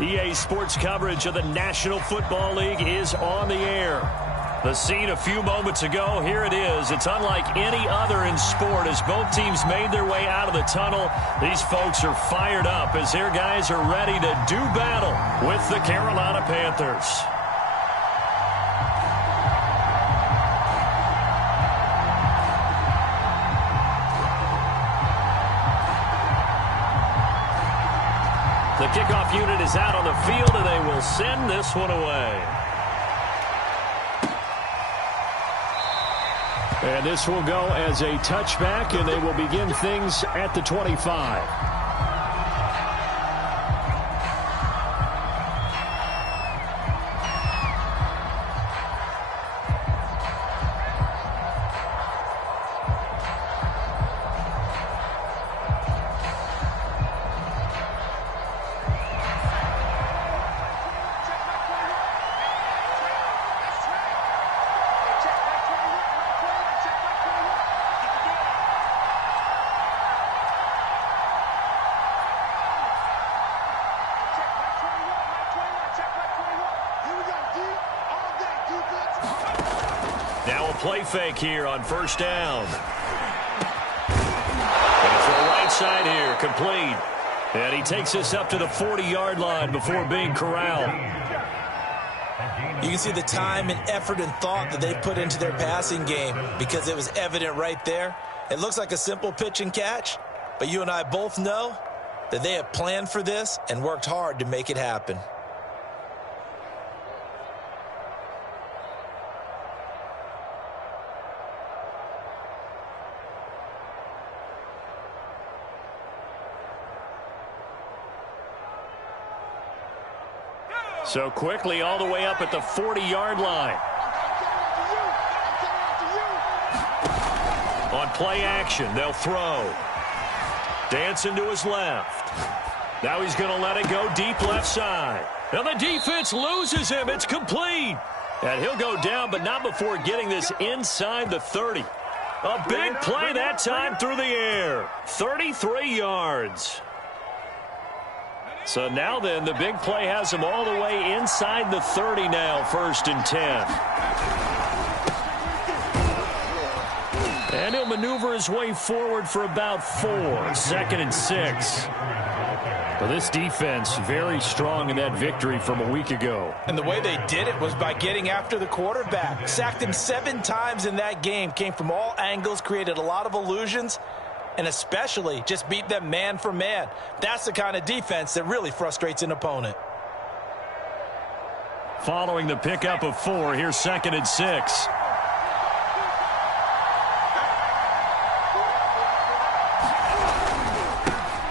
EA Sports coverage of the National Football League is on the air. The scene a few moments ago, here it is. It's unlike any other in sport as both teams made their way out of the tunnel. These folks are fired up as their guys are ready to do battle with the Carolina Panthers. The kickoff unit is out on the field, and they will send this one away. And this will go as a touchback, and they will begin things at the 25. Now a play fake here on first down. And it's the right side here, complete. And he takes us up to the 40-yard line before being corralled. You can see the time and effort and thought that they put into their passing game because it was evident right there. It looks like a simple pitch and catch, but you and I both know that they have planned for this and worked hard to make it happen. So quickly all the way up at the 40-yard line. On play action, they'll throw. Dancing to his left. Now he's going to let it go deep left side. Now the defense loses him. It's complete. And he'll go down, but not before getting this inside the 30. A big play that time through the air. 33 yards. So now then, the big play has him all the way inside the 30 now, 1st and 10. And he'll maneuver his way forward for about 4, 2nd and 6. Well, this defense very strong in that victory from a week ago. And the way they did it was by getting after the quarterback. Sacked him 7 times in that game. Came from all angles, created a lot of illusions. And especially just beat them man for man. That's the kind of defense that really frustrates an opponent. Following the pickup of 4, here's 2nd and 6.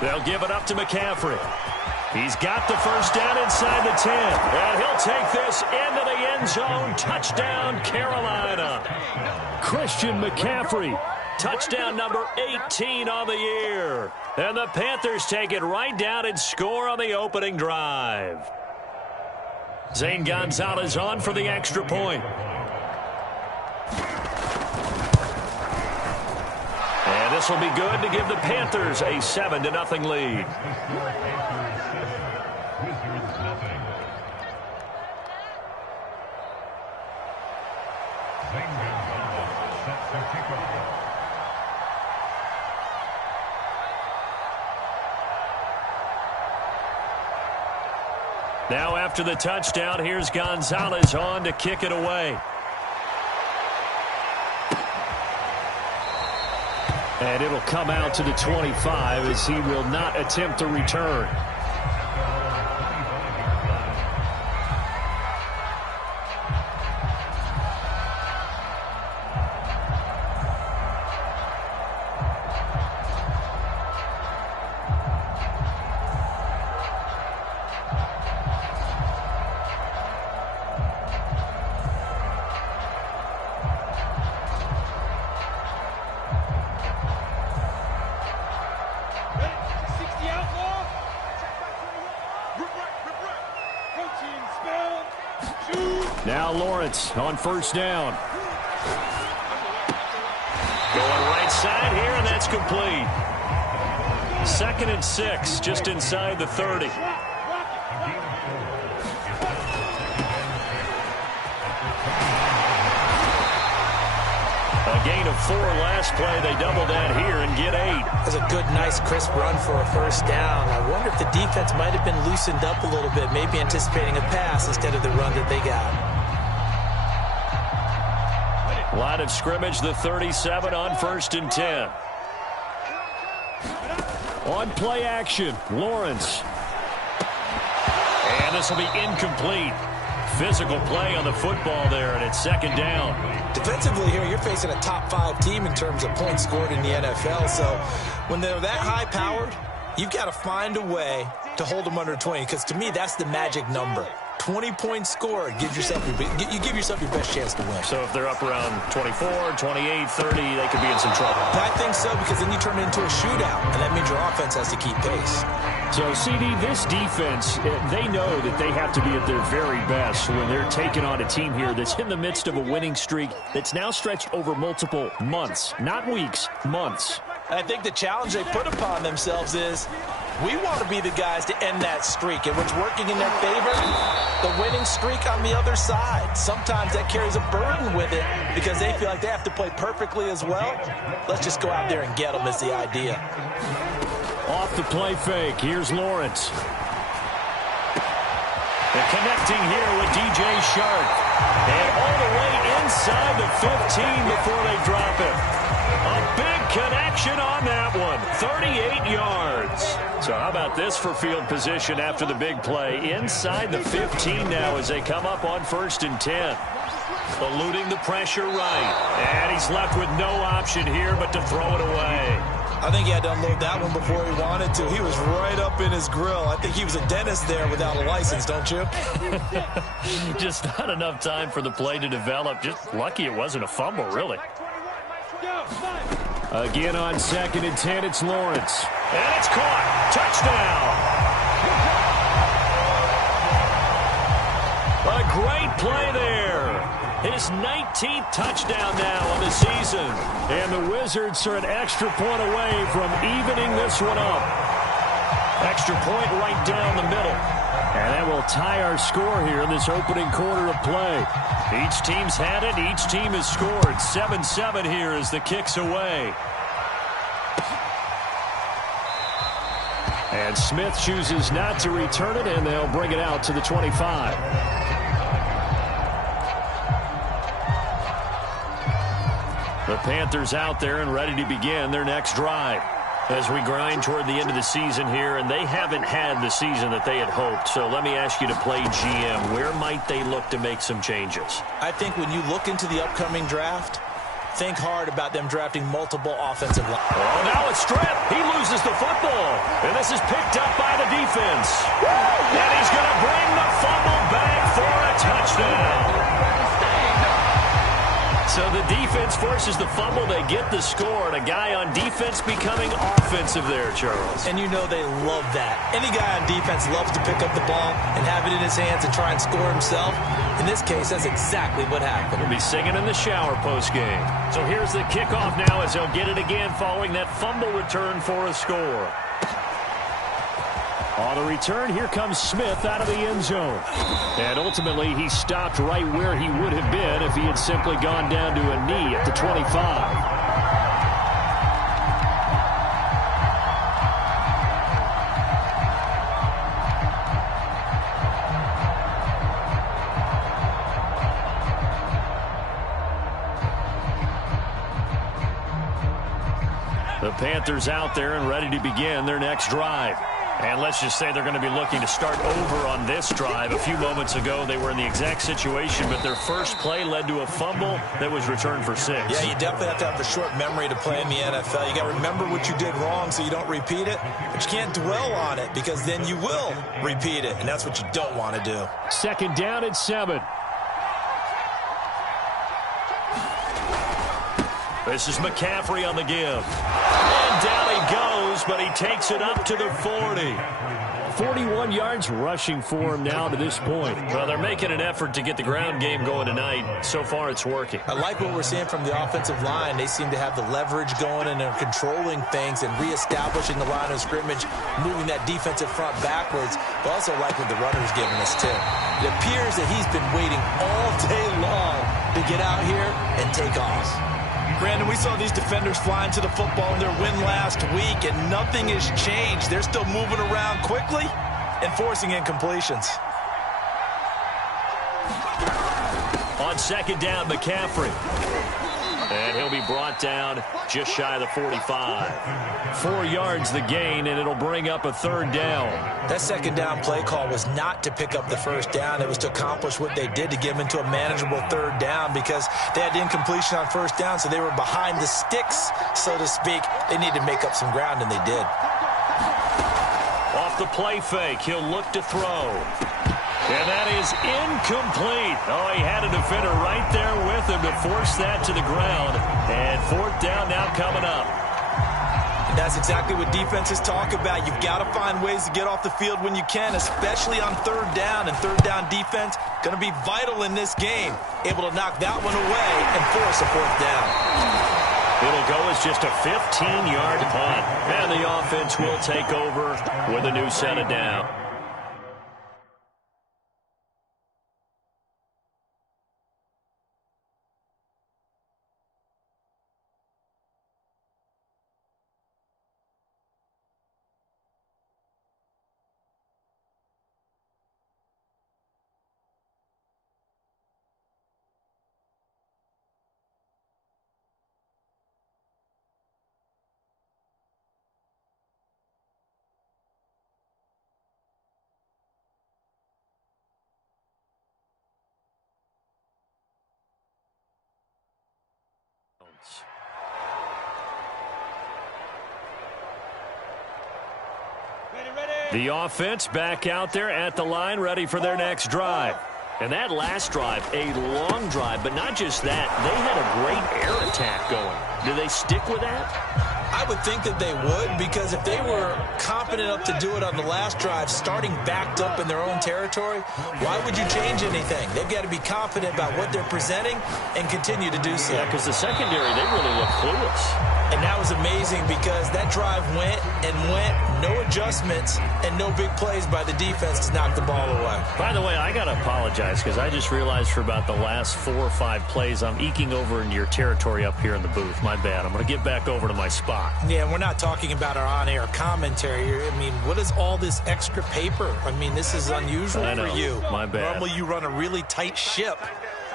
They'll give it up to McCaffrey. He's got the first down inside the 10. And he'll take this into the end zone. Touchdown, Carolina. Christian McCaffrey. Touchdown number 18 on the year. And the Panthers take it right down and score on the opening drive. Zane Gonzalez on for the extra point. And this will be good to give the Panthers a 7-0 lead. Now after the touchdown, here's Gonzalez on to kick it away. And it'll come out to the 25 as he will not attempt to return. Now Lawrence on first down. Going right side here, and that's complete. 2nd and 6, just inside the 30. A gain of 4 last play. They double that here and get 8. That's a good, nice, crisp run for a first down. I wonder if the defense might have been loosened up a little bit, maybe anticipating a pass instead of the run that they got. Line of scrimmage, the 37 on 1st and 10. On play action, Lawrence. And this will be incomplete. Physical play on the football there, and it's 2nd down. Defensively here, you're facing a top 5 team in terms of points scored in the NFL. So when they're that high-powered, you've got to find a way to hold them under 20, because to me, that's the magic number. 20 points scored, you give yourself your best chance to win. So if they're up around 24, 28, 30, they could be in some trouble. I think so, because then you turn it into a shootout, and that means your offense has to keep pace. So, CD, this defense, they know that they have to be at their very best when they're taking on a team here that's in the midst of a winning streak that's now stretched over multiple months, not weeks, months. I think the challenge they put upon themselves is, we want to be the guys to end that streak, and what's working in their favor, the winning streak on the other side. Sometimes that carries a burden with it because they feel like they have to play perfectly as well. Let's just go out there and get them is the idea. Off the play fake, here's Lawrence. They're connecting here with DJ Shark. And all the way inside the 15 before they drop it. A big connection on that one. 38 yards. So how about this for field position after the big play? Inside the 15 now as they come up on 1st and 10. Eluding the pressure right. And he's left with no option here but to throw it away. I think he had to unload that one before he wanted to. He was right up in his grill. I think he was a dentist there without a license, don't you? Just not enough time for the play to develop. Just lucky it wasn't a fumble, really. Again on 2nd and 10, it's Lawrence. And it's caught. Touchdown. A great play there. His 19th touchdown now on the season. And the Wizards are an extra point away from evening this one up. Extra point right down the middle. And that will tie our score here in this opening quarter of play. Each team's had it. Each team has scored. 7-7 here as the kick's away. And Smith chooses not to return it, and they'll bring it out to the 25. The Panthers out there and ready to begin their next drive as we grind toward the end of the season here, and they haven't had the season that they had hoped. So let me ask you to play GM. Where might they look to make some changes? I think when you look into the upcoming draft, think hard about them drafting multiple offensive linemen. Oh, now it's stripped. He loses the football, and this is picked up by the defense. And he's going to bring the fumble back for a touchdown. So the defense forces the fumble. They get the score, and a guy on defense becoming offensive there, Charles. And you know they love that. Any guy on defense loves to pick up the ball and have it in his hands and try and score himself. In this case, that's exactly what happened. He'll be singing in the shower post-game. So here's the kickoff now as they'll get it again following that fumble return for a score. On the return, here comes Smith out of the end zone. And ultimately, he stopped right where he would have been if he had simply gone down to a knee at the 25. The Panthers out there and ready to begin their next drive. And let's just say they're going to be looking to start over on this drive. A few moments ago, they were in the exact situation, but their first play led to a fumble that was returned for 6. Yeah, you definitely have to have the short memory to play in the NFL. You got to remember what you did wrong so you don't repeat it, but you can't dwell on it because then you will repeat it, and that's what you don't want to do. 2nd down at 7. This is McCaffrey on the give. And down he goes, but he takes it up to the 40. 41 yards rushing for him now to this point. Well, they're making an effort to get the ground game going tonight. So far, it's working. I like what we're seeing from the offensive line. They seem to have the leverage going, and they're controlling things and reestablishing the line of scrimmage, moving that defensive front backwards. But also like what the runner's giving us, too. It appears that he's been waiting all day long to get out here and take off. Brandon, we saw these defenders flying to the football in their win last week, and nothing has changed. They're still moving around quickly and forcing incompletions. On second down, McCaffrey. And he'll be brought down just shy of the 45. 4 yards the gain, and it'll bring up a third down. That second down play call was not to pick up the first down. It was to accomplish what they did to get them into a manageable third down because they had incompletion on first down, so they were behind the sticks, so to speak. They needed to make up some ground, and they did. Off the play fake, he'll look to throw. And that is incomplete. Oh, he had a defender right there with him to force that to the ground. And fourth down now coming up. And that's exactly what defenses talk about. You've got to find ways to get off the field when you can, especially on third down. And third down defense going to be vital in this game. Able to knock that one away and force a fourth down. It'll go as just a 15-yard punt. And the offense will take over with a new set of down. The offense back out there at the line, ready for their next drive. And that last drive, a long drive, but not just that. They had a great air attack going. Do they stick with that? I would think that they would, because if they were confident enough to do it on the last drive, starting backed up in their own territory, why would you change anything? They've got to be confident about what they're presenting and continue to do so. Yeah, because the secondary, they really look clueless. And that was amazing because that drive went and went, no adjustments, and no big plays by the defense to knock the ball away. By the way, I got to apologize because I just realized for about the last 4 or 5 plays, I'm eking over into your territory up here in the booth. My bad. I'm going to get back over to my spot. Yeah, we're not talking about our on-air commentary here. I mean, what is all this extra paper? I mean, this is unusual for you. My bad. Normally you run a really tight ship.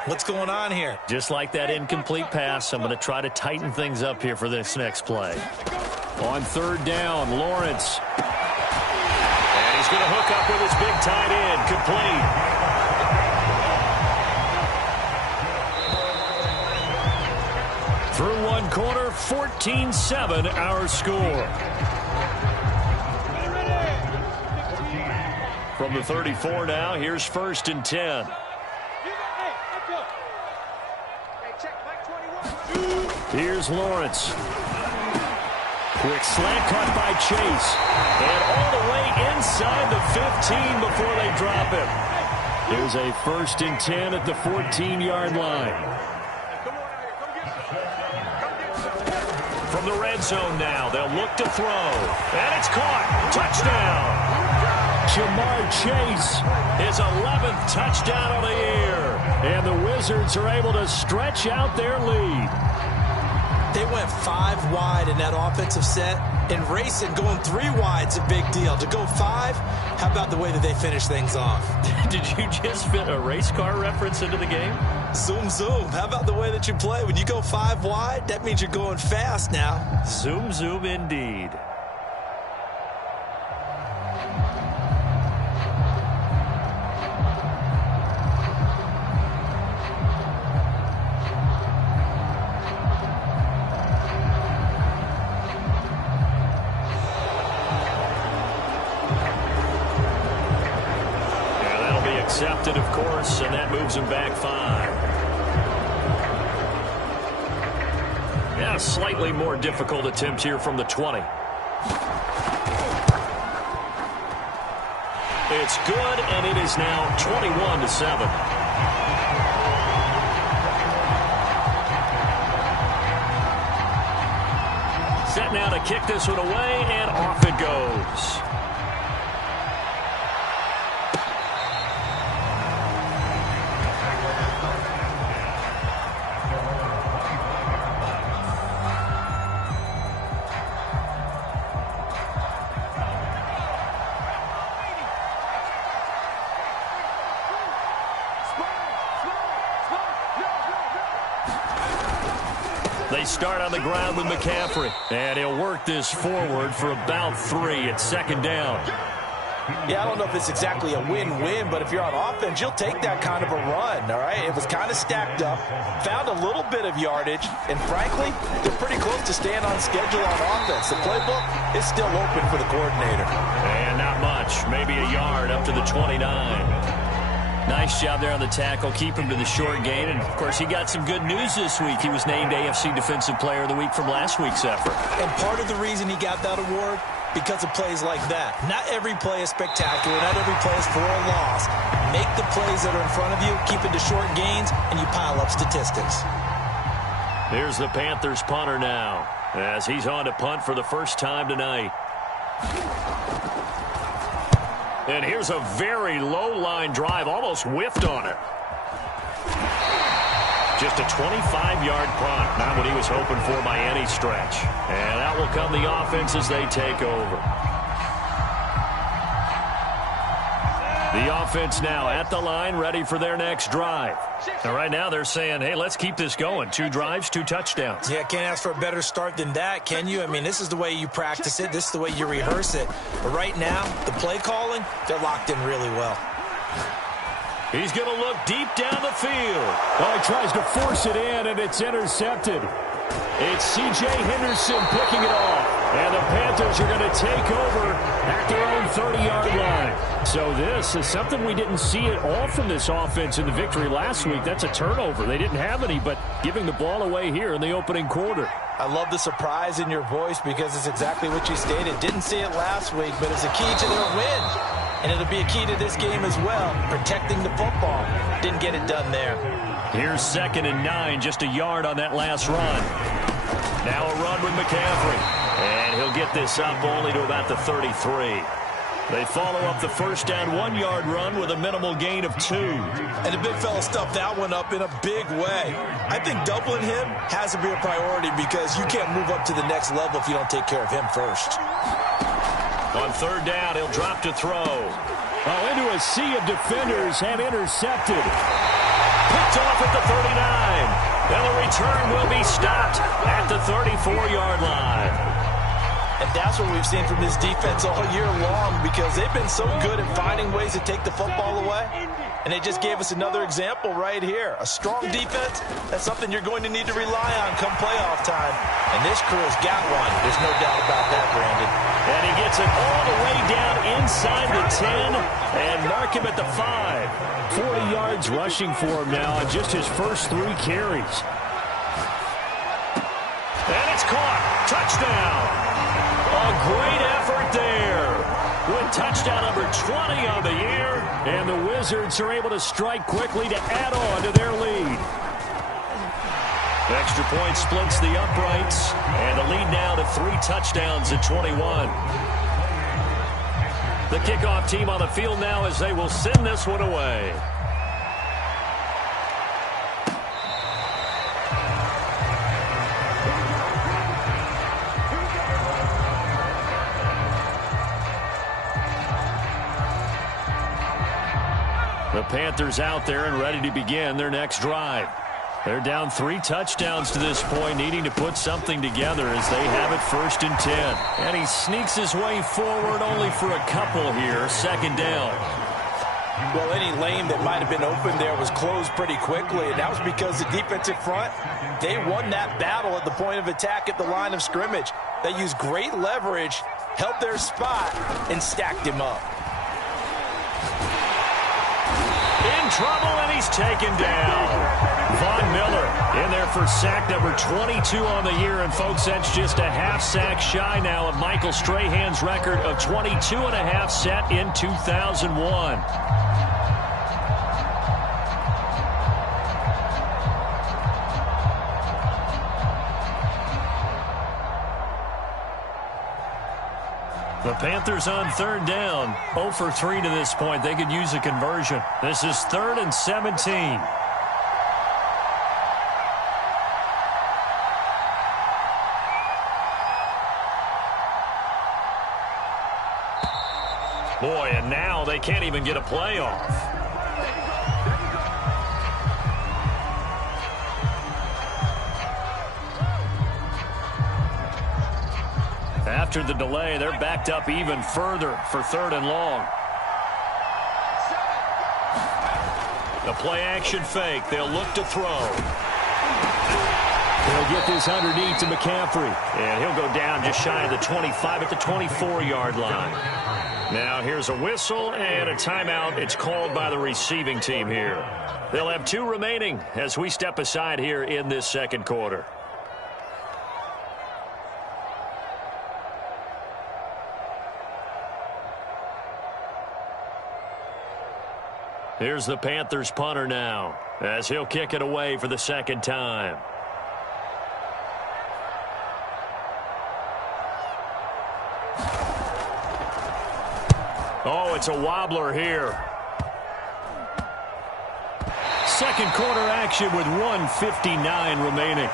What's going on here? Just like that incomplete pass, I'm going to try to tighten things up here for this next play. On third down, Lawrence. And he's going to hook up with his big tight end, complete. Through one quarter, 14-7 our score. From the 34 now, here's 1st and 10. Here's Lawrence. Quick slant caught by Chase. And all the way inside the 15 before they drop him. There's a 1st and 10 at the 14-yard line. From the red zone now, they'll look to throw. And it's caught. Touchdown. Jamar Chase, his 11th touchdown on the year. And the Wizards are able to stretch out their lead. They went 5 wide in that offensive set, and racing going 3 wide's a big deal. To go 5, how about the way that they finish things off? Did you just fit a race car reference into the game? Zoom, zoom. How about the way that you play? When you go 5 wide, that means you're going fast now. Zoom, zoom indeed. Accepted, of course, and that moves him back 5. Yeah, slightly more difficult attempt here from the 20. It's good, and it is now 21-7. Set now to kick this one away, and off it goes. They start on the ground with McCaffrey. And he'll work this forward for about 3 at second down. Yeah, I don't know if it's exactly a win-win, but if you're on offense, you'll take that kind of a run, all right? It was kind of stacked up, found a little bit of yardage, and frankly, they're pretty close to staying on schedule on offense. The playbook is still open for the coordinator. And not much, maybe a yard up to the 29. Nice job there on the tackle, keep him to the short gain, and of course he got some good news this week. He was named AFC Defensive Player of the Week from last week's effort. And part of the reason he got that award, because of plays like that. Not every play is spectacular. Not every play is for a loss. Make the plays that are in front of you, keep it to short gains, and you pile up statistics. Here's the Panthers punter now, as he's on to punt for the first time tonight. And here's a very low-line drive, almost whiffed on it. Just a 25-yard punt, not what he was hoping for by any stretch. And out will come the offense as they take over. The offense now at the line, ready for their next drive. And right now they're saying, hey, let's keep this going. 2 drives, 2 touchdowns. Yeah, can't ask for a better start than that, can you? I mean, this is the way you practice it. This is the way you rehearse it. But right now, the play calling, they're locked in really well. He's going to look deep down the field. Oh, he tries to force it in, and it's intercepted. It's C.J. Henderson picking it off. And the Panthers are going to take over at their own 30-yard line. So this is something we didn't see at all from this offense in the victory last week. That's a turnover. They didn't have any, but giving the ball away here in the opening quarter. I love the surprise in your voice because it's exactly what you stated. Didn't see it last week, but it's a key to their win. And it'll be a key to this game as well, protecting the football. Didn't get it done there. Here's 2nd and 9, just a yard on that last run. Now a run with McCaffrey. And he'll get this up only to about the 33. They follow up the first down 1-yard run with a minimal gain of 2. And the big fella stuffed that one up in a big way. I think doubling him has to be a priority because you can't move up to the next level if you don't take care of him first. On 3rd down, he'll drop to throw. Oh, into a sea of defenders and intercepted. Picked off at the 39. And the return will be stopped at the 34-yard line. And that's what we've seen from this defense all year long because they've been so good at finding ways to take the football away. And they just gave us another example right here. A strong defense, that's something you're going to need to rely on come playoff time. And this crew's got one. There's no doubt about that, Brandon. And he gets it all the way down inside the 10 and mark him at the 5. 40 yards rushing for him now on just his first 3 carries. And it's caught. Touchdown. A great effort there. With touchdown number 20 on the year. And the Wizards are able to strike quickly to add on to their lead. Extra point splits the uprights. And the lead now to 3 touchdowns at 21. The kickoff team on the field now as they will send this one away. The Panthers out there and ready to begin their next drive. They're down 3 touchdowns to this point, needing to put something together as they have it 1st and 10. And he sneaks his way forward only for a couple here, 2nd down. Well, any lane that might have been open there was closed pretty quickly, and that was because the defensive front, they won that battle at the point of attack at the line of scrimmage. They used great leverage, held their spot, and stacked him up. In trouble, and he's taken down. Von Miller in there for sack number 22 on the year. And, folks, that's just a half sack shy now of Michael Strahan's record of 22 and a half set in 2001. The Panthers on 3rd down, 0 for 3 to this point. They could use a conversion. This is 3rd and 17. Boy, and now they can't even get a play off. After the delay, they're backed up even further for 3rd and long. The play-action fake. They'll look to throw. They'll get this underneath to McCaffrey. And he'll go down just shy of the 25 at the 24-yard line. Now here's a whistle and a timeout. It's called by the receiving team here. They'll have 2 remaining as we step aside here in this second quarter. Here's the Panthers punter now as he'll kick it away for the second time. Oh, it's a wobbler here. Second quarter action with 1:59 remaining.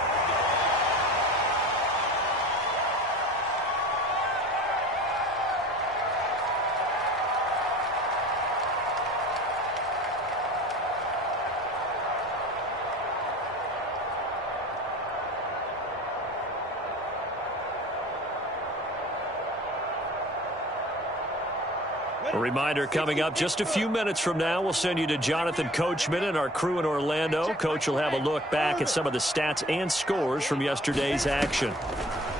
A reminder coming up just a few minutes from now. We'll send you to Jonathan Coachman and our crew in Orlando. Coach will have a look back at some of the stats and scores from yesterday's action.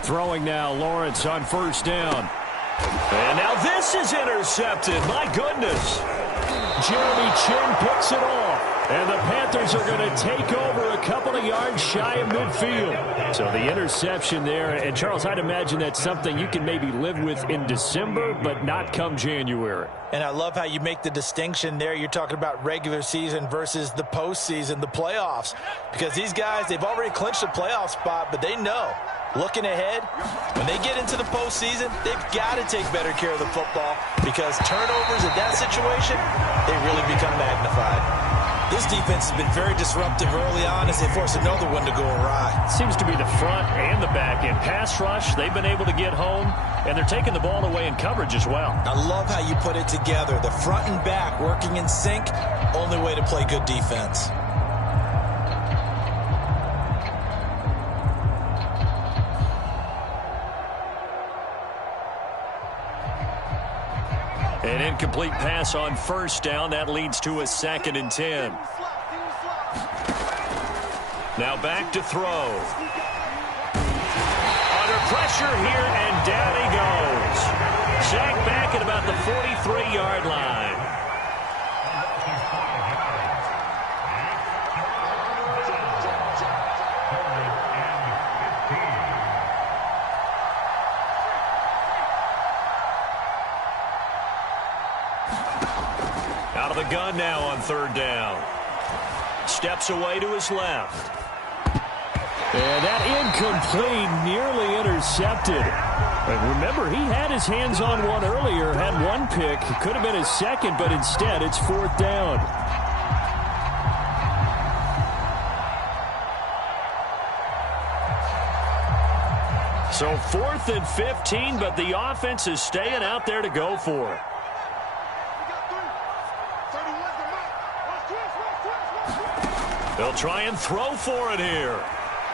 Throwing now, Lawrence on 1st down. And now this is intercepted. My goodness. Jeremy Chin picks it off. And the Panthers are going to take over a couple of yards shy of midfield. So the interception there. And, Charles, I'd imagine that's something you can maybe live with in December, but not come January. And I love how you make the distinction there. You're talking about regular season versus the postseason, the playoffs. Because these guys, they've already clinched a playoff spot, but they know, looking ahead, when they get into the postseason, they've got to take better care of the football because turnovers in that situation, they really become magnified. This defense has been very disruptive early on as they force another one to go awry. Seems to be the front and the back end. Pass rush, they've been able to get home, and they're taking the ball away in coverage as well. I love how you put it together. The front and back working in sync, only way to play good defense. An incomplete pass on 1st down. That leads to a 2nd and 10. Now back to throw. Under pressure here, and down he goes. Sacked back at about the 43-yard line. Out of the gun now on 3rd down. Steps away to his left. And that incomplete, nearly intercepted. And remember, he had his hands on one earlier, had one pick. It could have been his second, but instead it's 4th down. So 4th and 15, but the offense is staying out there to go for it. They'll try and throw for it here.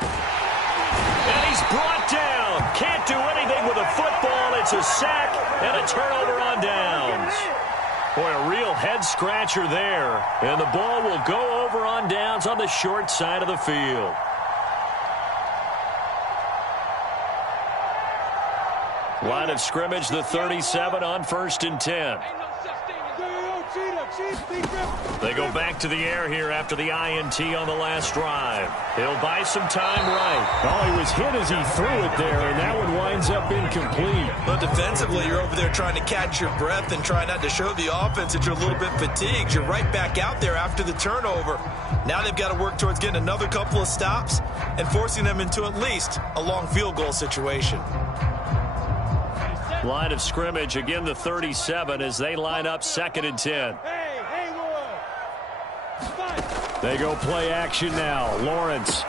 And he's brought down. Can't do anything with a football. It's a sack and a turnover on downs. Boy, a real head-scratcher there. And the ball will go over on downs on the short side of the field. Line of scrimmage, the 37 on 1st and 10. They go back to the air here after the INT on the last drive. He'll buy some time right. Oh, he was hit as he threw it there, and that one winds up incomplete. But defensively, you're over there trying to catch your breath and try not to show the offense that you're a little bit fatigued. You're right back out there after the turnover. Now they've got to work towards getting another couple of stops and forcing them into at least a long field goal situation. Line of scrimmage, again the 37 as they line up 2nd and 10. They go play action now. Lawrence.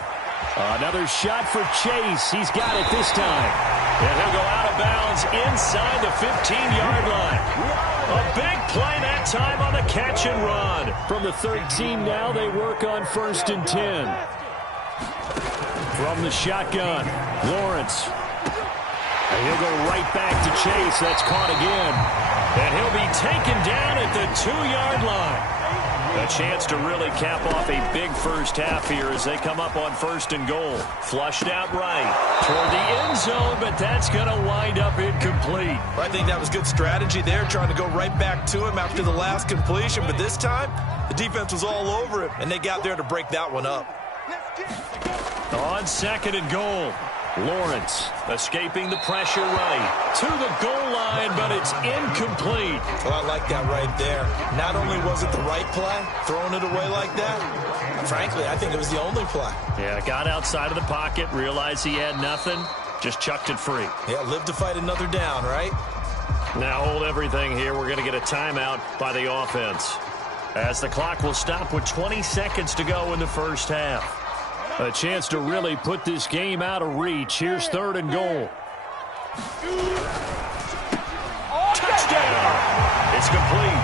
Another shot for Chase. He's got it this time. And he'll go out of bounds inside the 15-yard line. A big play that time on the catch and run. From the 13 now, they work on 1st and 10. From the shotgun, Lawrence. And he'll go right back to Chase. That's caught again. And he'll be taken down at the 2-yard line. A chance to really cap off a big first half here as they come up on 1st and goal. Flushed out right toward the end zone, but that's going to wind up incomplete. I think that was good strategy there, trying to go right back to him after the last completion. But this time, the defense was all over him, and they got there to break that one up. On 2nd and goal, Lawrence escaping the pressure right to the goal line, but it's incomplete. Well, I like that right there. Not only was it the right play, throwing it away like that, frankly, I think it was the only play. Yeah, got outside of the pocket, realized he had nothing, just chucked it free. Yeah, live to fight another down, right? Now hold everything here. We're going to get a timeout by the offense, as the clock will stop with 20 seconds to go in the first half. A chance to really put this game out of reach. Here's 3rd and goal. Touchdown! It's complete.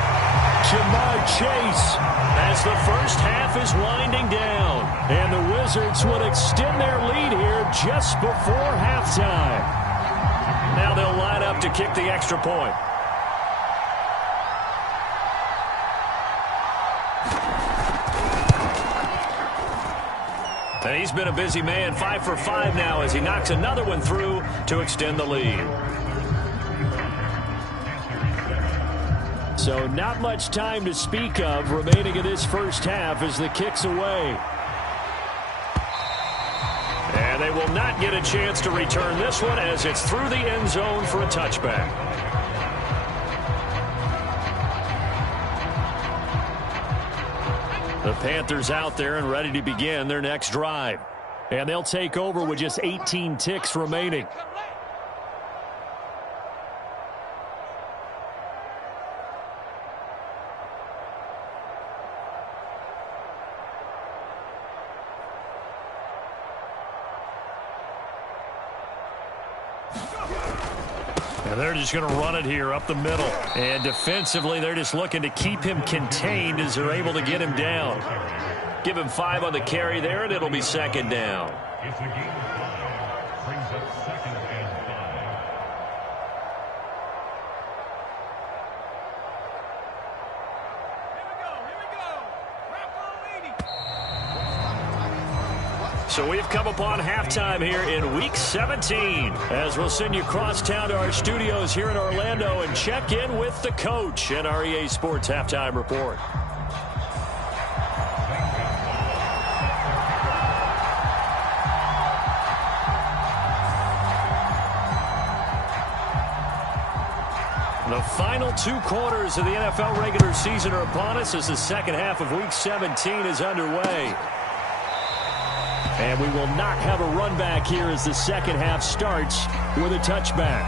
Jamar Chase as the first half is winding down. And the Wizards would extend their lead here just before halftime. Now they'll line up to kick the extra point. And he's been a busy man, 5 for 5 now as he knocks another one through to extend the lead. So not much time to speak of remaining in this first half as the kick's away. And they will not get a chance to return this one as it's through the end zone for a touchback. The Panthers out there and ready to begin their next drive. And they'll take over with just 18 ticks remaining. And they're just going to run it here up the middle. And defensively, they're just looking to keep him contained as they're able to get him down. Give him 5 on the carry there, and it'll be 2nd down. So we've come upon halftime here in Week 17 as we'll send you across town to our studios here in Orlando and check in with the coach and our EA Sports Halftime Report. The final 2 quarters of the NFL regular season are upon us as the second half of Week 17 is underway. And we will not have a run back here as the second half starts with a touchback.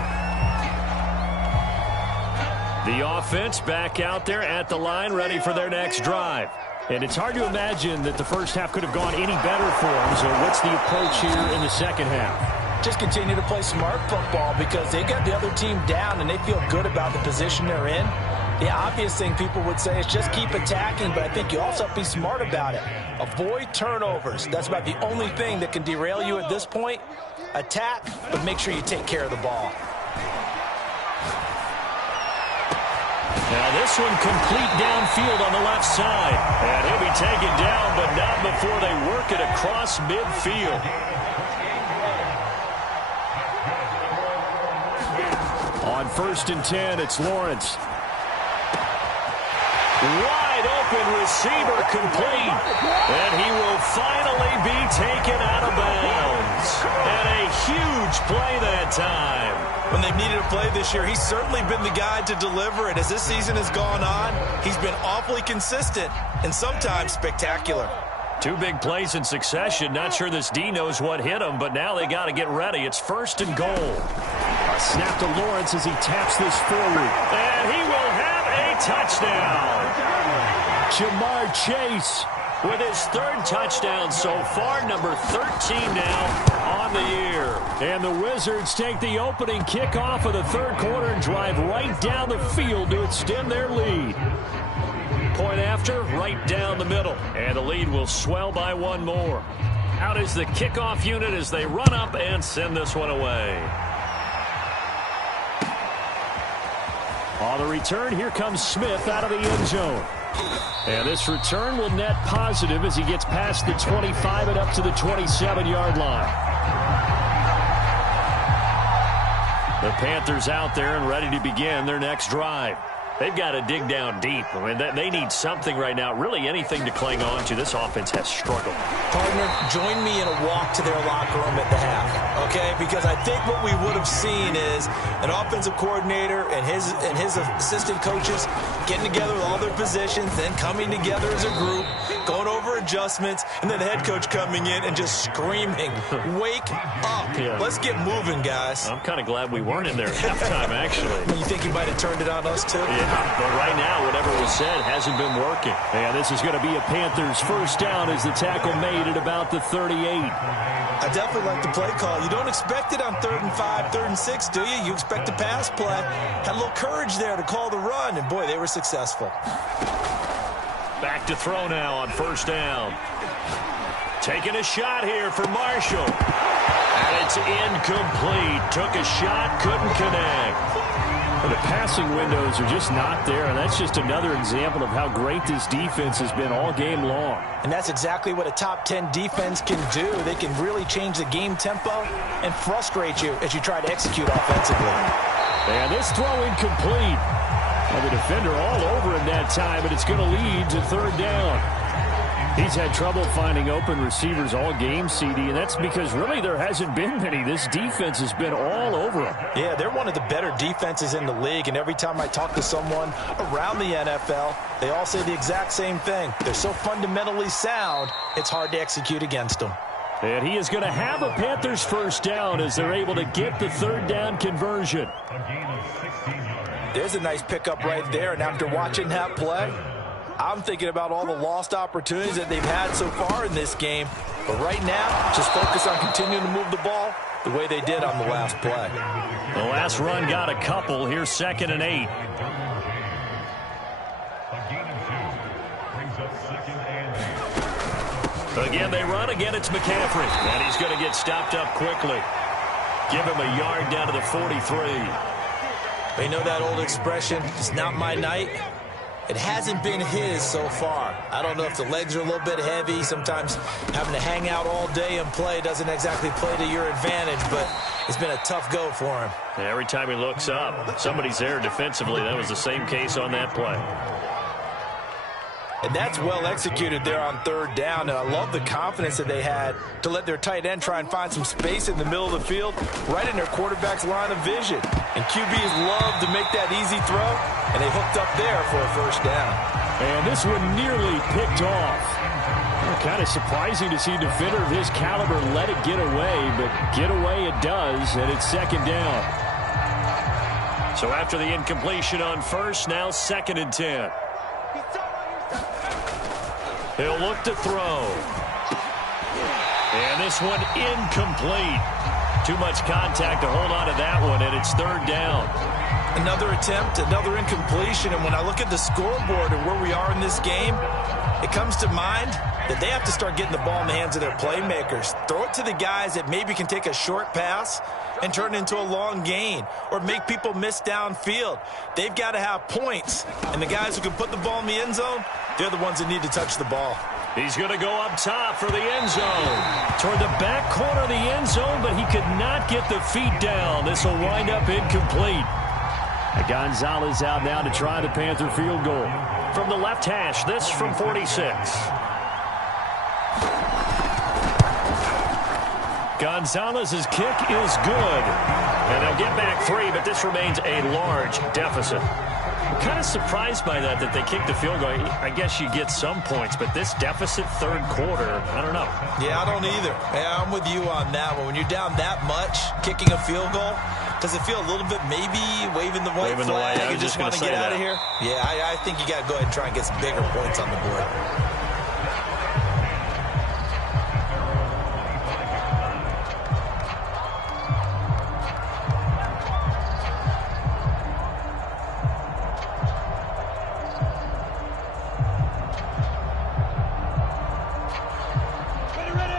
The offense back out there at the line ready for their next drive. And it's hard to imagine that the first half could have gone any better for them. So what's the approach here in the second half? Just continue to play smart football because they got the other team down and they feel good about the position they're in. The obvious thing people would say is just keep attacking, but I think you also have to be smart about it. Avoid turnovers. That's about the only thing that can derail you at this point. Attack, but make sure you take care of the ball. Now this one complete downfield on the left side. And he'll be taken down, but not before they work it across midfield. On 1st and 10, it's Lawrence. Wide open receiver complete. And he will finally be taken out of bounds. And a huge play that time. When they've needed a play this year, he's certainly been the guy to deliver it. As this season has gone on, he's been awfully consistent and sometimes spectacular. 2 big plays in succession. Not sure this D knows what hit him, but now they got to get ready. It's 1st and goal. A snap to Lawrence as he taps this forward. And he will have a touchdown. Jamar Chase with his 3rd touchdown so far, number 13 now on the year. And the Wizards take the opening kickoff of the 3rd quarter and drive right down the field to extend their lead. Point after, right down the middle. And the lead will swell by 1 more. Out is the kickoff unit as they run up and send this one away. On the return, here comes Smith out of the end zone. And this return will net positive as he gets past the 25 and up to the 27-yard line. The Panthers out there and ready to begin their next drive. They've got to dig down deep. I mean, they need something right now, really anything to cling on to. This offense has struggled. Partner, join me in a walk to their locker room at the half, okay? Because I think what we would have seen is an offensive coordinator and his assistant coaches getting together with all their positions, then coming together as a group, going over adjustments, and then the head coach coming in and just screaming, "Wake up. Yeah. Let's get moving, guys." I'm kind of glad we weren't in there at halftime, actually. You think he might have turned it on us, too? Yeah, but right now, whatever was said hasn't been working. And this is going to be a Panthers first down as the tackle made at about the 38. I definitely like the play call. You don't expect it on 3rd and 5, 3rd and 6, do you? You expect a pass play. Had a little courage there to call the run, and boy, they were successful. Back to throw now on first down. Taking a shot here for Marshall. And it's incomplete. Took a shot, couldn't connect. The passing windows are just not there, and that's just another example of how great this defense has been all game long. And that's exactly what a top 10 defense can do. They can really change the game tempo and frustrate you as you try to execute offensively. And this throw incomplete. And the defender all over him that time, but it's going to lead to 3rd down. He's had trouble finding open receivers all game, CD, and that's because really there hasn't been many. This defense has been all over him. Yeah, they're one of the better defenses in the league, and every time I talk to someone around the NFL, they all say the exact same thing. They're so fundamentally sound, it's hard to execute against them. And he is going to have a Panthers first down as they're able to get the 3rd down conversion. There's a nice pickup right there, and after watching that play, I'm thinking about all the lost opportunities that they've had so far in this game. But right now, just focus on continuing to move the ball the way they did on the last play. The last run got a couple. Here's 2nd and 8. Again, they run. Again, it's McCaffrey. And he's going to get stopped up quickly. Give him a yard down to the 43. You know that old expression, it's not my night? It hasn't been his so far. I don't know if the legs are a little bit heavy. Sometimes having to hang out all day and play doesn't exactly play to your advantage, but it's been a tough go for him. And every time he looks up, somebody's there defensively. That was the same case on that play. And that's well executed there on 3rd down. And I love the confidence that they had to let their tight end try and find some space in the middle of the field, right in their quarterback's line of vision. And QBs love to make that easy throw, and they hooked up there for a first down. And this one nearly picked off. Kind of surprising to see a defender of his caliber let it get away, but get away it does, and it's 2nd down. So after the incompletion on first, now 2nd and 10. He'll look to throw. And this one incomplete. Too much contact to hold on to that one, and it's 3rd down. Another attempt, another incompletion, and when I look at the scoreboard and where we are in this game, it comes to mind that they have to start getting the ball in the hands of their playmakers. Throw it to the guys that maybe can take a short pass and turn it into a long gain or make people miss downfield. They've got to have points, and the guys who can put the ball in the end zone, they're the ones that need to touch the ball. He's going to go up top for the end zone. Toward the back corner of the end zone, but he could not get the feet down. This will wind up incomplete. Gonzalez out now to try the Panther field goal. From the left hash, this from 46. Gonzalez's kick is good. And they'll get back 3, but this remains a large deficit. I'm kind of surprised by that they kicked the field goal. I guess you get some points, but this deficit 3rd quarter, I don't know. Yeah, I don't either. Yeah, I'm with you on that one. When you're down that much, kicking a field goal, does it feel a little bit maybe waving the white flag and just want to get out of here? Yeah, I think you got to go ahead and try and get some bigger points on the board.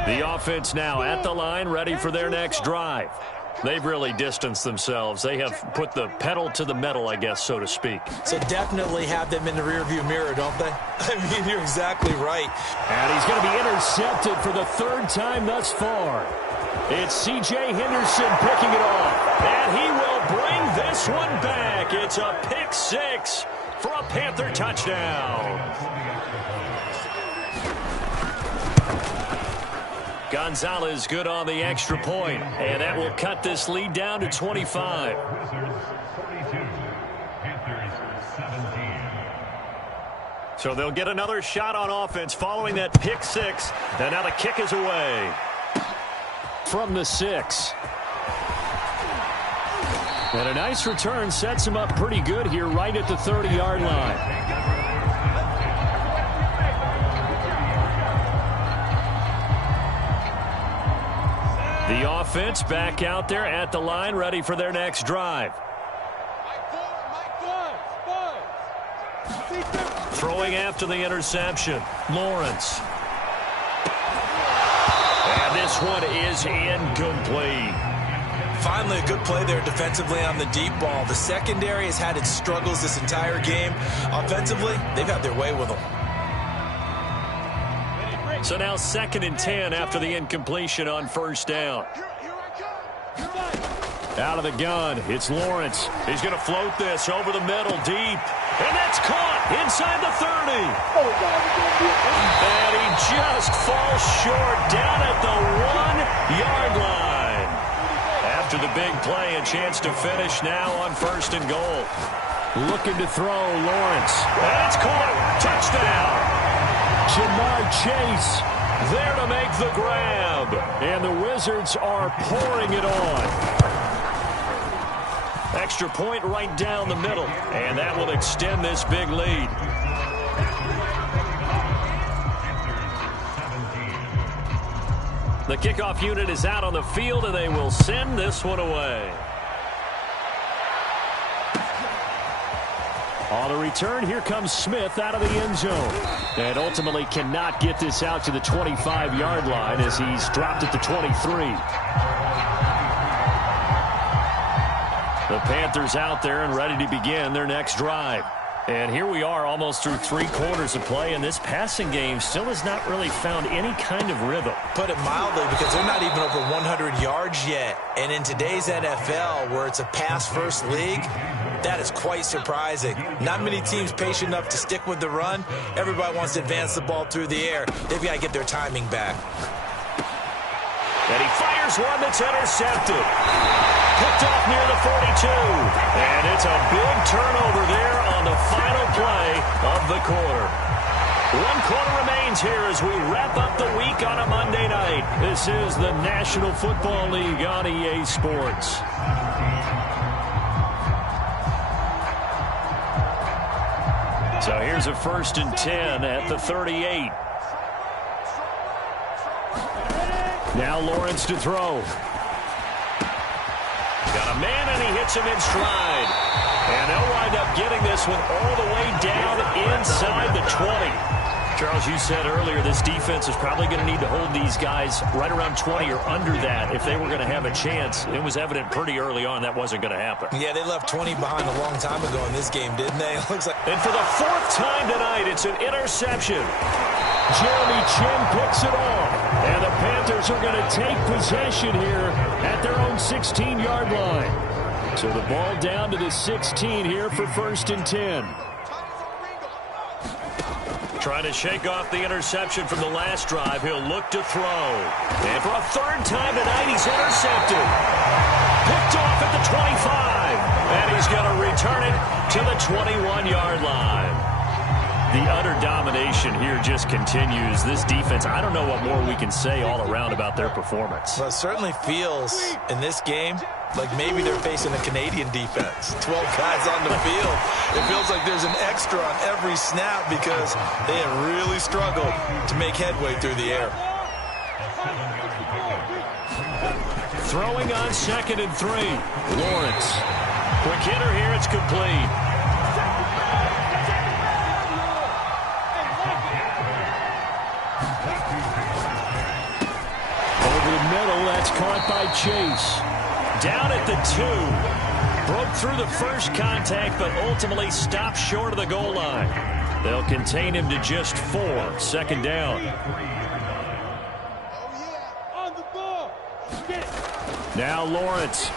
The offense now at the line, ready for their next drive. They've really distanced themselves. They have put the pedal to the metal, I guess, so to speak. So definitely have them in the rearview mirror, don't they? I mean, you're exactly right. And he's going to be intercepted for the third time thus far. It's C.J. Henderson picking it off. And he will bring this one back. It's a pick six for a Panther touchdown. Gonzalez good on the extra point, and that will cut this lead down to 25. So they'll get another shot on offense following that pick six, and now the kick is away. From the 6. And a nice return sets him up pretty good here right at the 30-yard line. The offense back out there at the line, ready for their next drive. Throwing after the interception, Lawrence. And this one is incomplete. Finally, a good play there defensively on the deep ball. The secondary has had its struggles this entire game. Offensively, they've had their way with them. So now 2nd and 10 after the incompletion on first down. Out of the gun, it's Lawrence. He's going to float this over the middle deep. And that's caught inside the 30. And he just falls short down at the 1-yard line. After the big play, a chance to finish now on 1st and goal. Looking to throw, Lawrence. And it's caught. Touchdown. Jamar Chase there to make the grab. And the Wizards are pouring it on. Extra point right down the middle. And that will extend this big lead. The kickoff unit is out on the field, and they will send this one away. On the return, here comes Smith out of the end zone. And ultimately cannot get this out to the 25-yard line as he's dropped at the 23. The Panthers out there and ready to begin their next drive. And here we are almost through 3 quarters of play, and this passing game still has not really found any kind of rhythm. Put it mildly, because they're not even over 100 yards yet. And in today's NFL, where it's a pass-first league, that is quite surprising. Not many teams patient enough to stick with the run. Everybody wants to advance the ball through the air. They've got to get their timing back. And he fires one that's intercepted. Picked off near the 42. And it's a big turnover there on the final play of the quarter. 1 quarter remains here as we wrap up the week on a Monday night. This is the National Football League on EA Sports. So here's a 1st and 10 at the 38. Now Lawrence to throw. Got a man, and he hits him in stride. And they'll wind up getting this one all the way down inside the 20. Charles, you said earlier this defense is probably going to need to hold these guys right around 20 or under that if they were going to have a chance. It was evident pretty early on that wasn't going to happen. Yeah, they left 20 behind a long time ago in this game, didn't they? Looks like. And for the 4th time tonight, it's an interception. Jeremy Chin picks it off. And the Panthers are going to take possession here at their own 16-yard line. So the ball down to the 16 here for 1st and 10. Trying to shake off the interception from the last drive. He'll look to throw. And for a 3rd time tonight, he's intercepted. Picked off at the 25. And he's going to return it to the 21-yard line. The utter domination here just continues. This defense, I don't know what more we can say all around about their performance. Well, it certainly feels in this game like maybe they're facing a Canadian defense. 12 guys on the field. It feels like there's an extra on every snap because they have really struggled to make headway through the air. Throwing on 2nd and 3. Lawrence. Quick hitter here. It's complete. Over the middle. That's caught by Chase. Down at the 2. Broke through the first contact, but ultimately stopped short of the goal line. They'll contain him to just 4. Second down. Now Lawrence.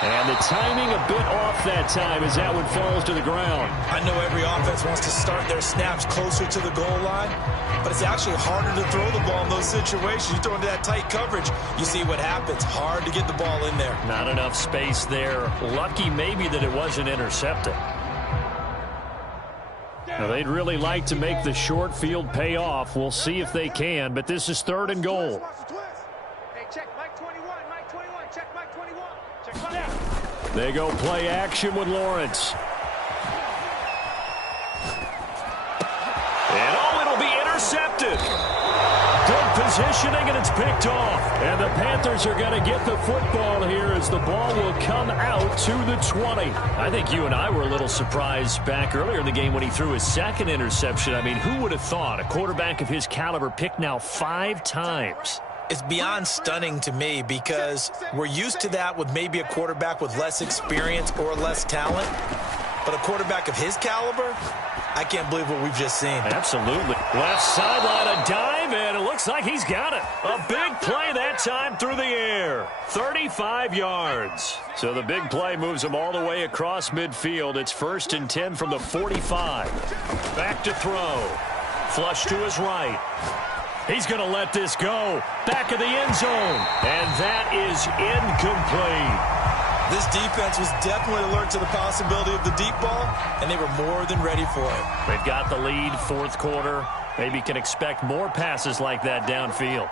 And the timing a bit off that time as that one falls to the ground. I know every offense wants to start their snaps closer to the goal line, but it's actually harder to throw the ball in those situations. You throw into that tight coverage, you see what happens. Hard to get the ball in there. Not enough space there. Lucky maybe that it wasn't intercepted. Now, they'd really like to make the short field pay off. We'll see if they can, but this is 3rd and goal. They go play action with Lawrence. And it'll be intercepted. Good positioning, and it's picked off. And the Panthers are going to get the football here as the ball will come out to the 20. I think you and I were a little surprised back earlier in the game when he threw his second interception. I mean, who would have thought a quarterback of his caliber picked now 5 times? It's beyond stunning to me because we're used to that with maybe a quarterback with less experience or less talent. But a quarterback of his caliber, I can't believe what we've just seen. Absolutely. Left sideline, a dive, and it looks like he's got it. A big play that time through the air. 35 yards. So the big play moves him all the way across midfield. It's 1st and 10 from the 45. Back to throw. Flush to his right. He's going to let this go. Back of the end zone. And that is incomplete. This defense was definitely alert to the possibility of the deep ball, and they were more than ready for it. They've got the lead, 4th quarter. Maybe can expect more passes like that downfield.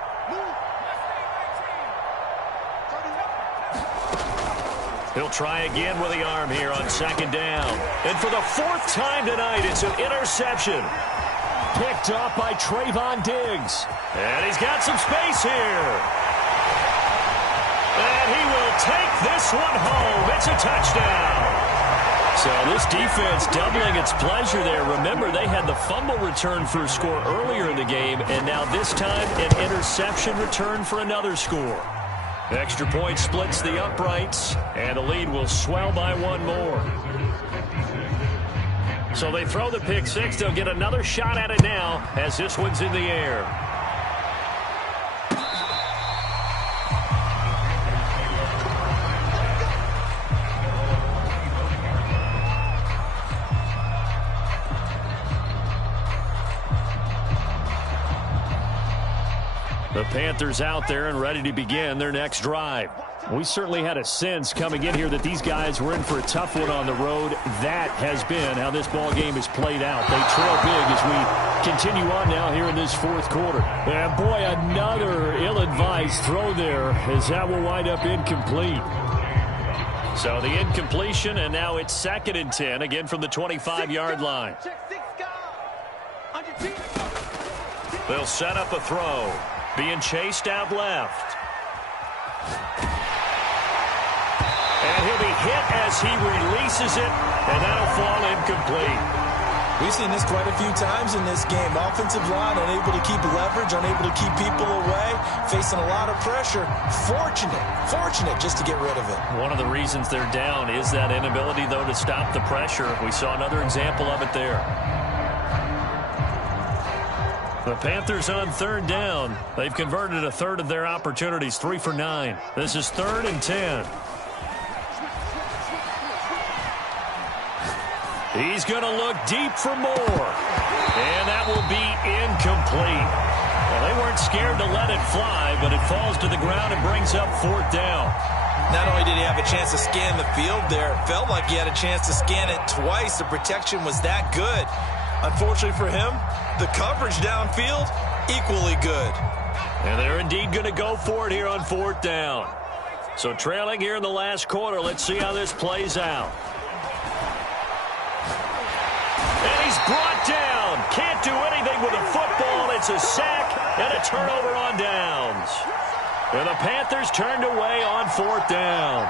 He'll try again with the arm here on 2nd down. And for the 4th time tonight, it's an interception. Picked up by Trayvon Diggs. And he's got some space here. And he will take this one home. It's a touchdown. So this defense doubling its pleasure there. Remember, they had the fumble return for a score earlier in the game, and now this time an interception return for another score. Extra point splits the uprights, and the lead will swell by 1 more. So they throw the pick 6. They'll get another shot at it now as this one's in the air. The Panthers out there and ready to begin their next drive. We certainly had a sense coming in here that these guys were in for a tough one on the road. That has been how this ball game has played out. They trail big as we continue on now here in this 4th quarter. And boy, another ill-advised throw there as that will wind up incomplete. So the incompletion, and now it's 2nd and 10, again from the 25-yard line. They'll set up a throw. Being chased out left. And he'll be hit as he releases it, and that'll fall incomplete. We've seen this quite a few times in this game. Offensive line unable to keep leverage, unable to keep people away, facing a lot of pressure. Fortunate just to get rid of it. One of the reasons they're down is that inability, though, to stop the pressure. We saw another example of it there. The Panthers on 3rd down. They've converted a third of their opportunities, 3 for 9. This is 3rd and 10. He's going to look deep for more. And that will be incomplete. Well, they weren't scared to let it fly, but it falls to the ground and brings up 4th down. Not only did he have a chance to scan the field there, it felt like he had a chance to scan it twice. The protection was that good. Unfortunately for him, the coverage downfield, equally good. And they're indeed going to go for it here on 4th down. So trailing here in the last quarter, let's see how this plays out. And he's brought down. Can't do anything with the football. It's a sack and a turnover on downs. And the Panthers turned away on 4th down.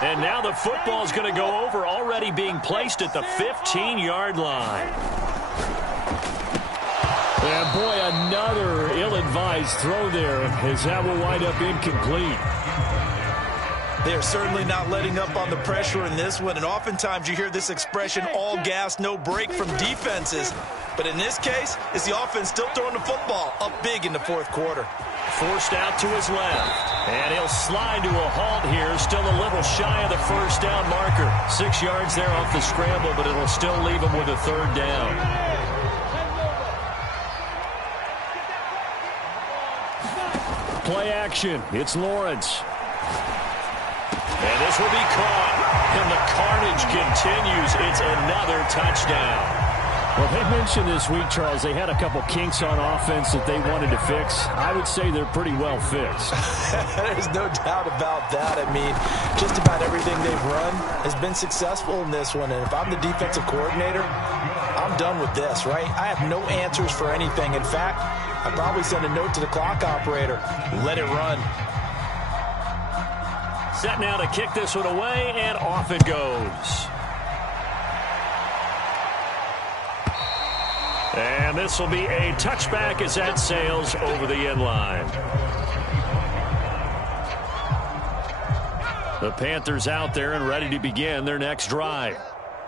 And now the football is going to go over, already being placed at the 15-yard line. And boy, another ill-advised throw there as that will wind up incomplete. They are certainly not letting up on the pressure in this one, and oftentimes you hear this expression, all gas, no break from defenses. But in this case, it's the offense still throwing the football up big in the fourth quarter. Forced out to his left, and he'll slide to a halt here, still a little shy of the first down marker. 6 yards there off the scramble, but it'll still leave him with a third down. Play action. It's Lawrence. And this will be caught. And the carnage continues. It's another touchdown. Well, they mentioned this week, Charles, they had a couple kinks on offense that they wanted to fix. I would say they're pretty well fixed. There's no doubt about that. I mean, just about everything they've run has been successful in this one. And if I'm the defensive coordinator, I'm done with this, right? I have no answers for anything. In fact, I'd probably send a note to the clock operator. Let it run. Set now to kick this one away, and off it goes. And this will be a touchback as that sails over the end line. The Panthers out there and ready to begin their next drive.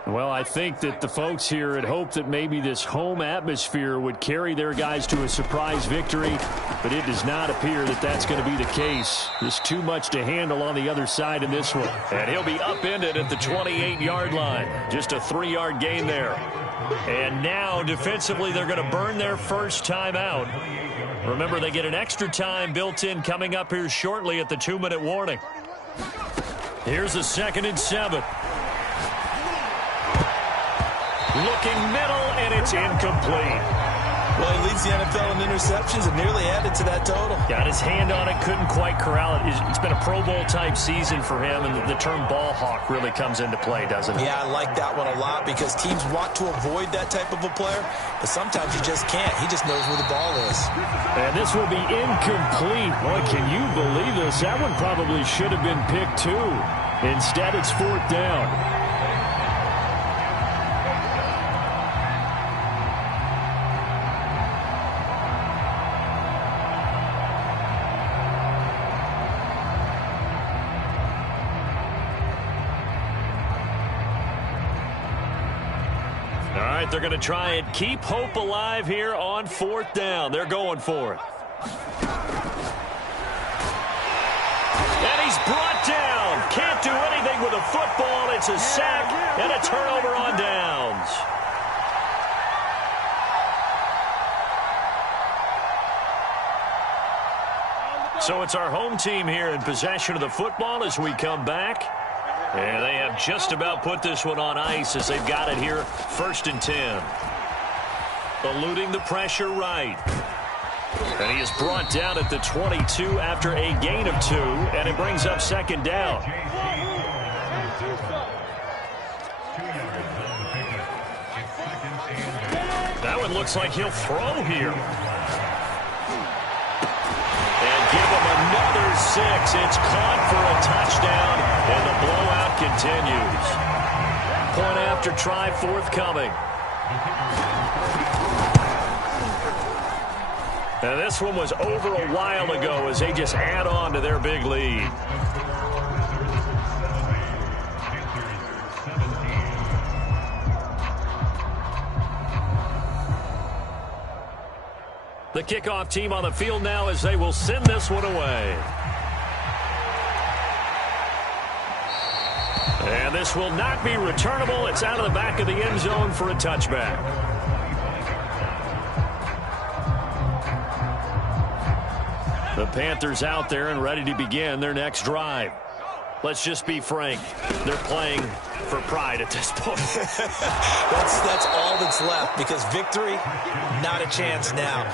Well, I think that the folks here had hoped that maybe this home atmosphere would carry their guys to a surprise victory, but it does not appear that that's going to be the case. There's too much to handle on the other side in this one. And he'll be upended at the 28-yard line. Just a 3-yard gain there. And now, defensively, they're going to burn their first time out. Remember, they get an extra time built in coming up here shortly at the 2-minute warning. Here's a 2nd and 7. Looking middle, and it's incomplete. Well, he leads the NFL in interceptions and nearly added to that total. Got his hand on it, couldn't quite corral it. It's been a Pro Bowl-type season for him, and the term ball hawk really comes into play, doesn't it? Yeah, I like that one a lot because teams want to avoid that type of a player, but sometimes you just can't. He just knows where the ball is. And this will be incomplete. Boy, can you believe this? That one probably should have been picked too. Instead, it's 4th down. They're going to try and keep hope alive here on 4th down. They're going for it. And he's brought down. Can't do anything with a football. It's a sack and a turnover on downs. So it's our home team here in possession of the football as we come back. And they have just about put this one on ice as they've got it here, 1st and 10. Eluding the pressure right. And he is brought down at the 22 after a gain of 2, and it brings up 2nd down. That one looks like he'll throw here. Give him another 6. It's caught for a touchdown, and the blowout continues. Point after try forthcoming. And this one was over a while ago as they just add on to their big lead. The kickoff team on the field now as they will send this one away. And this will not be returnable. It's out of the back of the end zone for a touchback. The Panthers out there and ready to begin their next drive. Let's just be frank. They're playing for pride at this point. That's all that's left because victory, not a chance now.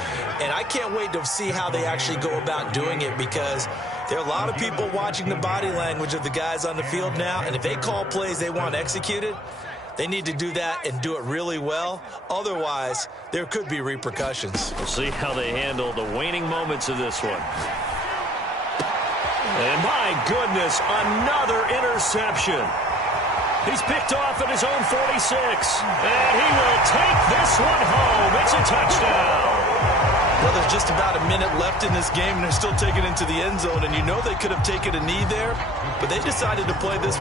And I can't wait to see how they actually go about doing it because there are a lot of people watching the body language of the guys on the field now. And if they call plays they want executed, they need to do that and do it really well. Otherwise, there could be repercussions. We'll see how they handle the waning moments of this one. And my goodness, another interception. He's picked off at his own 46. And he will take this one home. It's a touchdown. Well, there's just about a minute left in this game, and they're still taking it into the end zone. And you know they could have taken a knee there, but they decided to play this